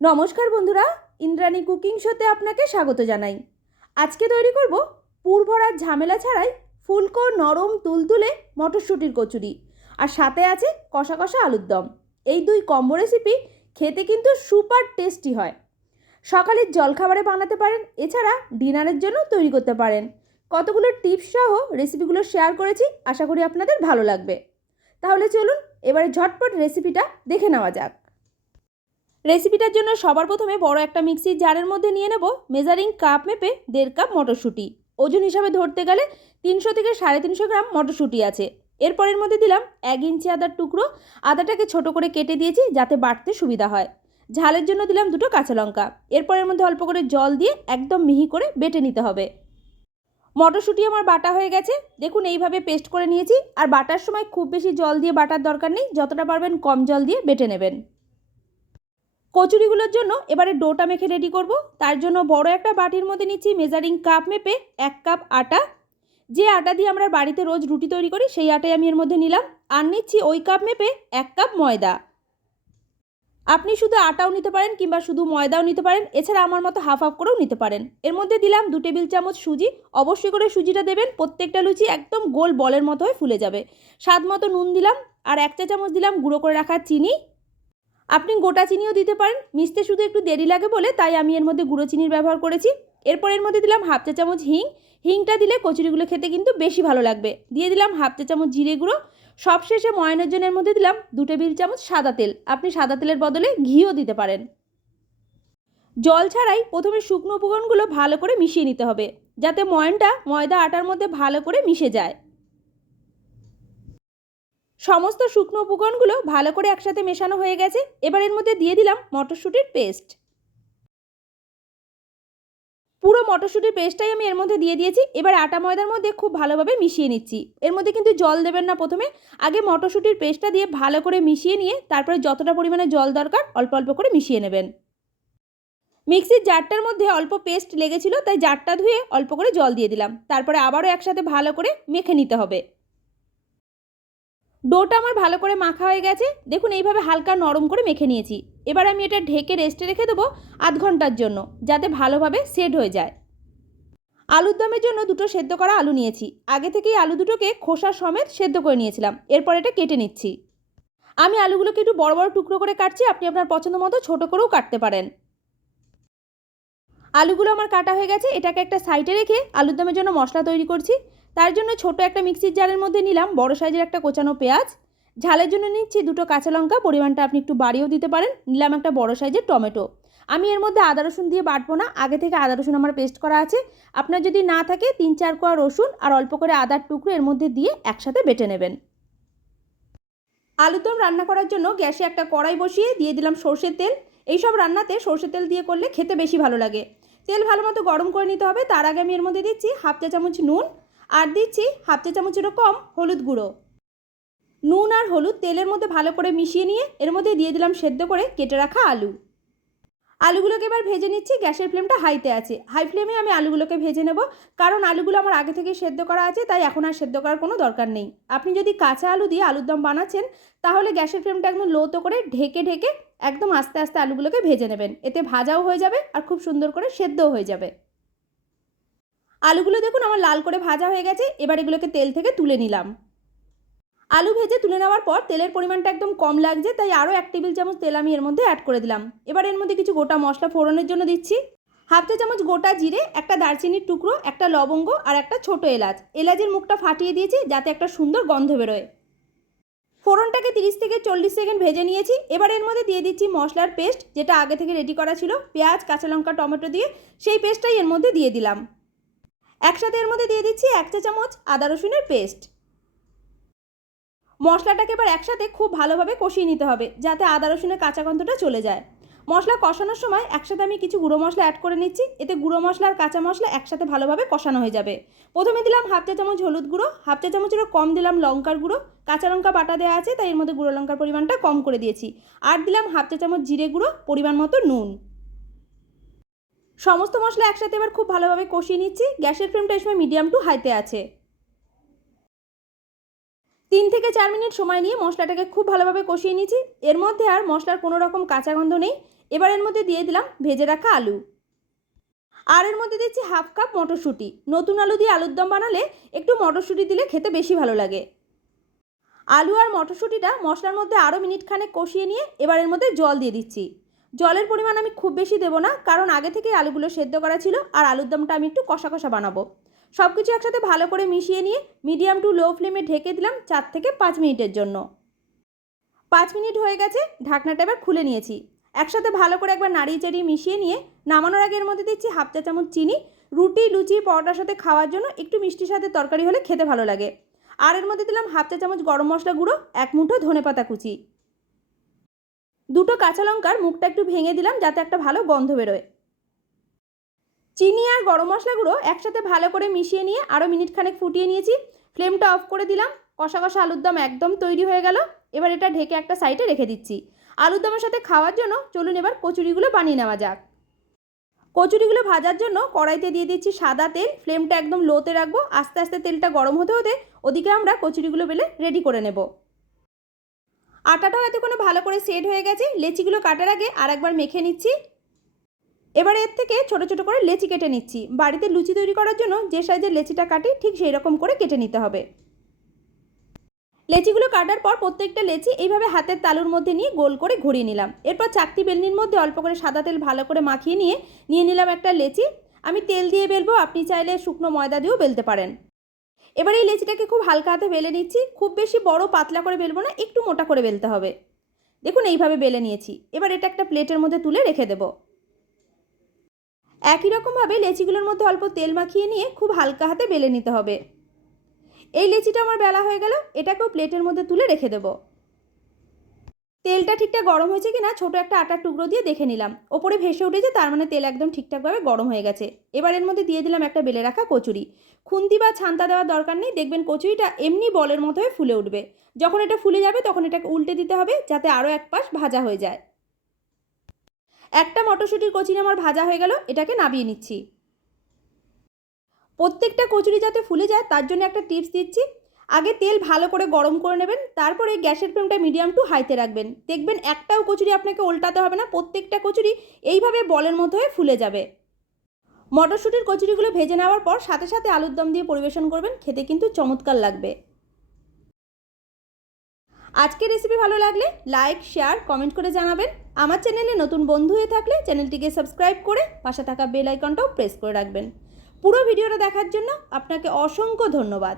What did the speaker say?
নমস্কার বন্ধুরা, ইন্দ্রাণী কুকিং শোতে আপনাকে স্বাগত জানাই। আজকে তৈরি করব পুর ভরার ঝামেলা ছাড়াই ফুলকো নরম তুলতুলে মটরশুঁটির কচুরি আর সাথে আছে কষা কষা আলুর দম। এই দুই কম্বো রেসিপি খেতে কিন্তু সুপার টেস্টি হয়। সকালের জলখাবারে বানাতে পারেন, এছাড়া ডিনারের জন্য তৈরি করতে পারেন। কতগুলো টিপস সহ রেসিপিগুলো শেয়ার করেছি, আশা করি আপনাদের ভালো লাগবে। তাহলে চলুন, এবারে ঝটপট রেসিপিটা দেখে নেওয়া যাক। রেসিপিটার জন্য সবার প্রথমে বড় একটা মিক্সির জারের মধ্যে নিয়ে নেব মেজারিং কাপ মেপে দেড় কাপ মটরশুঁটি। ওজন হিসাবে ধরতে গেলে তিনশো থেকে সাড়ে তিনশো গ্রাম মটরশুঁটি আছে। এরপরের মধ্যে দিলাম এক ইঞ্চি আদার টুকরো। আদাটাকে ছোট করে কেটে দিয়েছি যাতে বাটতে সুবিধা হয়। ঝালের জন্য দিলাম দুটো কাঁচা লঙ্কা। এরপরের মধ্যে অল্প করে জল দিয়ে একদম মিহি করে বেটে নিতে হবে। মটরশুঁটি আমার বাটা হয়ে গেছে। দেখুন এইভাবে পেস্ট করে নিয়েছি। আর বাটার সময় খুব বেশি জল দিয়ে বাটার দরকার নেই। যতটা পারবেন কম জল দিয়ে বেটে নেবেন। কচুরিগুলোর জন্য এবারে ডোটা মেখে রেডি করব। তার জন্য বড় একটা বাটির মধ্যে নিচ্ছি মেজারিং কাপ মেপে এক কাপ আটা। যে আটা দিয়ে আমরা বাড়িতে রোজ রুটি তৈরি করি, সেই আটাই আমি এর মধ্যে নিলাম। আর নিচ্ছি ওই কাপ মেপে এক কাপ ময়দা। আপনি শুধু আটাও নিতে পারেন কিংবা শুধু ময়দাও নিতে পারেন। এছাড়া আমার মতো হাফ হাফ করেও নিতে পারেন। এর মধ্যে দিলাম দু টেবিল চামচ সুজি। অবশ্যই করে সুজিটা দেবেন। প্রত্যেকটা লুচি একদম গোল বলের মতো হয়ে ফুলে যাবে। স্বাদ মতো নুন দিলাম। আর এক চা চামচ দিলাম গুঁড়ো করে রাখা চিনি। আপনি গোটা চিনিও দিতে পারেন, মিশতে শুধু একটু দেরি লাগে বলে তাই আমি এর মধ্যে গুঁড়ো চিনির ব্যবহার করেছি। এরপর এর মধ্যে দিলাম হাফ চা চামচ হিং। হিংটা দিলে কচুরিগুলো খেতে কিন্তু বেশি ভালো লাগবে। দিয়ে দিলাম হাফ চা চামচ জিরে গুঁড়ো। সবশেষে ময়ানের জন্যের মধ্যে দিলাম দু টেবিল চামচ সাদা তেল। আপনি সাদা তেলের বদলে ঘিও দিতে পারেন। জল ছাড়াই প্রথমে শুকনো উপকরণগুলো ভালো করে মিশিয়ে নিতে হবে, যাতে ময়নটা ময়দা আটার মধ্যে ভালো করে মিশে যায়। সমস্ত শুকনো উপকরণগুলো ভালো করে একসাথে মেশানো হয়ে গেছে। এবার এর মধ্যে দিয়ে দিলাম মটরশুঁটির পেস্ট। পুরো মটরশুঁটির পেস্টটাই আমি এর মধ্যে দিয়ে দিয়েছি। এবার আটা ময়দার মধ্যে খুব ভালোভাবে মিশিয়ে নিচ্ছি। এর মধ্যে কিন্তু জল দেবেন না প্রথমে। আগে মটরশুঁটির পেস্টটা দিয়ে ভালো করে মিশিয়ে নিয়ে তারপরে যতটা পরিমাণে জল দরকার অল্প অল্প করে মিশিয়ে নেবেন। মিক্সির জারটার মধ্যে অল্প পেস্ট লেগেছিল, তাই জারটা ধুয়ে অল্প করে জল দিয়ে দিলাম। তারপরে আবারও একসাথে ভালো করে মেখে নিতে হবে। ডোটা আমার ভালো করে মাখা হয়ে গেছে। দেখুন, এইভাবে হালকা নরম করে মেখে নিয়েছি। এবার আমি এটা ঢেকে রেস্টে রেখে দেবো আধ ঘণ্টার জন্য, যাতে ভালোভাবে সেট হয়ে যায়। আলুর দমের জন্য দুটো সেদ্ধ করা আলু নিয়েছি। আগে থেকেই আলু দুটোকে খোসা সমেত সেদ্ধ করে নিয়েছিলাম। এরপর এটা কেটে নিচ্ছি। আমি আলুগুলোকে একটু বড় বড় টুকরো করে কাটছি, আপনি আপনার পছন্দ মতো ছোটো করেও কাটতে পারেন। আলুগুলো আমার কাটা হয়ে গেছে। এটাকে একটা সাইডে রেখে আলুর দমের জন্য মশলা তৈরি করছি। তার জন্য ছোট একটা মিক্সির জারের মধ্যে নিলাম, বড় সাইজের একটা কোচানো পেঁয়াজ। ঝালের জন্য নিচ্ছি দুটো কাঁচা লঙ্কা, পরিমাণটা আপনি একটু বাড়িয়েও দিতে পারেন। নিলাম একটা বড় সাইজের টমেটো। আমি এর মধ্যে আদা রসুন দিয়ে বাটবো না, আগে থেকে আদা রসুন আমার পেস্ট করা আছে। আপনার যদি না থাকে, তিন চার কোয়া রসুন আর অল্প করে আদার টুকরো এর মধ্যে দিয়ে একসাথে বেটে নেবেন। আলুর দম রান্না করার জন্য গ্যাসে একটা কড়াই বসিয়ে দিয়ে দিলাম সর্ষের তেল। এইসব রান্নাতে সর্ষের তেল দিয়ে করলে খেতে বেশি ভালো লাগে। তেল ভালো মতো গরম করে নিতে হবে, তার আগে আমি এর মধ্যে দিচ্ছি হাফ চা চামচ নুন আর দিচ্ছি হাফ চা চামচেরও কম হলুদ গুঁড়ো। নুন আর হলুদ তেলের মধ্যে ভালো করে মিশিয়ে নিয়ে এর মধ্যে দিয়ে দিলাম সেদ্ধ করে কেটে রাখা আলু। আলুগুলোকে এবার ভেজে নিচ্ছি, গ্যাসের ফ্লেমটা হাইতে আছে। হাই ফ্লেমে আমি আলুগুলোকে ভেজে নেব, কারণ আলুগুলো আমার আগে থেকে সেদ্ধ করা আছে, তাই এখন আর সেদ্ধ করার কোনো দরকার নেই। আপনি যদি কাঁচা আলু দিয়ে আলুর দম বানাচ্ছেন, তাহলে গ্যাসের ফ্লেমটা একদম লোতো করে ঢেকে ঢেকে একদম আস্তে আস্তে আলুগুলোকে ভেজে নেবেন। এতে ভাজাও হয়ে যাবে আর খুব সুন্দর করে সেদ্ধও হয়ে যাবে। আলুগুলো দেখুন আমার লাল করে ভাজা হয়ে গেছে, এবার এগুলোকে তেল থেকে তুলে নিলাম। আলু ভেজে তুলে নেওয়ার পর তেলের পরিমাণটা একদম কম লাগছে, তাই আরও এক টেবিল চামচ তেল আমি এর মধ্যে অ্যাড করে দিলাম। এবার এর মধ্যে কিছু গোটা মশলা ফোড়নের জন্য দিচ্ছি। হাফ চা চামচ গোটা জিরে, একটা দারচিনির টুকরো, একটা লবঙ্গ আর একটা ছোট এলাচ। এলাচের মুখটা ফাটিয়ে দিয়েছি, যাতে একটা সুন্দর গন্ধ বেরোয়। ফোড়নটাকে তিরিশ থেকে চল্লিশ সেকেন্ড ভেজে নিয়েছি। এবার এর মধ্যে দিয়ে দিচ্ছি মশলার পেস্ট, যেটা আগে থেকে রেডি করা ছিল। পেঁয়াজ, কাঁচা লঙ্কা, টমেটো দিয়ে সেই পেস্টটাই এর মধ্যে দিয়ে দিলাম। একসাথে এর মধ্যে দিয়ে দিচ্ছি এক চা চামচ আদা রসুনের পেস্ট। মশলাটাকে এবার একসাথে খুব ভালোভাবে কষিয়ে নিতে হবে, যাতে আদা রসুনের কাঁচা গন্ধটা চলে যায়। মশলা কষানোর সময় একসাথে আমি কিছু গুঁড়ো মশলা অ্যাড করে নিচ্ছি, এতে গুঁড়ো মশলা আর কাঁচা মশলা একসাথে ভালোভাবে কষানো হয়ে যাবে। প্রথমে দিলাম হাফ চা চামচ হলুদ গুঁড়ো, হাফ চা চামচেরও কম দিলাম লঙ্কার গুঁড়ো, কাঁচা লঙ্কা বাটা দেওয়া আছে, তাই এর মধ্যে গুঁড়ো লঙ্কার পরিমাণটা কম করে দিয়েছি। আর দিলাম হাফ চা চামচ জিরে গুঁড়ো, পরিমাণ মতো নুন। সমস্ত মশলা একসাথে এবার খুব ভালোভাবে কষিয়ে নিচ্ছি। গ্যাসের ফ্লেমটা এই সময় মিডিয়াম টু হাইতে আছে। তিন থেকে চার মিনিট সময় নিয়ে মশলাটাকে খুব ভালোভাবে কষিয়ে নিয়েছি এর মধ্যে আর মশলার কোনো রকম কাঁচা গন্ধ নেই। এবার এর মধ্যে দিয়ে দিলাম ভেজে রাখা আলু। আর এর মধ্যে দিচ্ছি হাফ কাপ মটরশুঁটি। নতুন আলু দিয়ে আলুর দম বানালে একটু মটরশুঁটি দিলে খেতে বেশি ভালো লাগে। আলু আর মটরশুঁটিটা মশলার মধ্যে আরও মিনিট খানেক কষিয়ে নিয়ে এবার এর মধ্যে জল দিয়ে দিচ্ছি। জলের পরিমাণ আমি খুব বেশি দেবো না, কারণ আগে থেকেই আলুগুলো সেদ্ধ করা ছিল আর আলুর দমটা আমি একটু কষা কষা বানাবো। সব কিছু একসাথে ভালো করে মিশিয়ে নিয়ে মিডিয়াম টু লো ফ্লেমে ঢেকে দিলাম চার থেকে পাঁচ মিনিটের জন্য। পাঁচ মিনিট হয়ে গেছে, ঢাকনাটা এবার খুলে নিয়েছি। একসাথে ভালো করে একবার নাড়িয়ে চাড়িয়ে মিশিয়ে নিয়ে নামানোর আগে এর মধ্যে দিচ্ছি হাফ চা চামচ চিনি। রুটি, লুচি, পরোটার সাথে খাওয়ার জন্য একটু মিষ্টির সাথে তরকারি হলে খেতে ভালো লাগে। আর এর মধ্যে দিলাম হাফ চা চামচ গরম মশলা গুঁড়ো, এক মুঠো ধনে পাতা কুচি। দুটো কাঁচা লঙ্কার মুখটা একটু ভেঙে দিলাম যাতে একটা ভালো গন্ধ বেরোয়। চিনি আর গরম মশলাগুলো একসাথে ভালো করে মিশিয়ে নিয়ে আরও মিনিট খানেক ফুটিয়ে নিয়েছি। ফ্লেমটা অফ করে দিলাম। কষা কষা আলুর দম একদম তৈরি হয়ে গেল। এবার এটা ঢেকে একটা সাইডে রেখে দিচ্ছি। আলুর দমের সাথে খাওয়ার জন্য চলুন এবার কচুরিগুলো বানিয়ে নেওয়া যাক। কচুরিগুলো ভাজার জন্য কড়াইতে দিয়ে দিচ্ছি সাদা তেল। ফ্লেমটা একদম লোতে রাখব। আস্তে আস্তে তেলটা গরম হতে হতে ওদিকে আমরা কচুরিগুলো বেলে রেডি করে নেব। আটাটাও এতে কোনো ভালো করে সেট হয়ে গেছে। লেচিগুলো কাটার আগে আর একবার মেখে নিচ্ছি। এবার এর থেকে ছোট ছোট করে লেচি কেটে নিচ্ছি। বাড়িতে লুচি তৈরি করার জন্য যে সাইজের লেচিটা কাটি, ঠিক সেই রকম করে কেটে নিতে হবে। লেচিগুলো কাটার পর প্রত্যেকটা লেচি এইভাবে হাতের তালুর মধ্যে নিয়ে গোল করে ঘুরিয়ে নিলাম। এরপর চাকতি বেলনির মধ্যে অল্প করে সাদা তেল ভালো করে মাখিয়ে নিয়ে নিয়ে নিলাম একটা লেচি। আমি তেল দিয়ে বেলবো, আপনি চাইলে শুকনো ময়দা দিয়েও বেলতে পারেন। এবার এই লেচিটাকে খুব হালকা হাতে বেলে নিচ্ছি। খুব বেশি বড়, পাতলা করে বেলবো না, একটু মোটা করে বেলতে হবে। দেখুন, এইভাবে বেলে নিয়েছি। এবার এটা একটা প্লেটের মধ্যে তুলে রেখে দেব। একই রকমভাবে লেচিগুলোর মধ্যে অল্প তেল মাখিয়ে নিয়ে খুব হালকা হাতে বেলে নিতে হবে। এই লেচিটা আমার বেলা হয়ে গেল, এটাকেও প্লেটের মধ্যে তুলে রেখে দেব। তেলটা ঠিকঠাক গরম হয়েছে কিনা ছোট একটা আটার টুকরো দিয়ে দেখে নিলাম। ওপরে ভেসে উঠেছে, তার মানে তেল একদম ঠিকঠাকভাবে গরম হয়ে গেছে। এবার এর মধ্যে দিয়ে দিলাম একটা বেলে রাখা কচুরি। খুন্তি বা ছান্তা দেওয়ার দরকার নেই, দেখবেন কচুরিটা এমনি বলের মতো হয়ে ফুলে উঠবে। যখন এটা ফুলে যাবে, তখন এটাকে উল্টে দিতে হবে যাতে আরও এক পাশ ভাজা হয়ে যায়। একটা মটরশুঁটির কচুরি আমার ভাজা হয়ে গেল, এটাকে নাবিয়ে নিচ্ছি। প্রত্যেকটা কচুরি যাতে ফুলে যায়, তার জন্য একটা টিপস দিচ্ছি আগে তেল ভালো করে গরম করে নেবেন, তারপরে গ্যাসের ফ্লেমটা মিডিয়াম টু হাইতে রাখবেন। দেখবেন একটাও কচুরি আপনাকে উল্টাতে হবে না, প্রত্যেকটা কচুরি এইভাবে বলের মতো হয়ে ফুলে যাবে। মটরশুঁটির কচুরিগুলো ভেজে নেওয়ার পর সাথে সাথে আলুর দম দিয়ে পরিবেশন করবেন, খেতে কিন্তু চমৎকার লাগবে। আজকের রেসিপি ভালো লাগলে লাইক শেয়ার কমেন্ট করে জানাবেন। আমার চ্যানেলে নতুন বন্ধু হয়ে থাকলে চ্যানেলটিকে সাবস্ক্রাইব করে পাশে থাকা বেল আইকনটাও প্রেস করে রাখবেন। পুরো ভিডিওটা দেখার জন্য আপনাকে অসংখ্য ধন্যবাদ।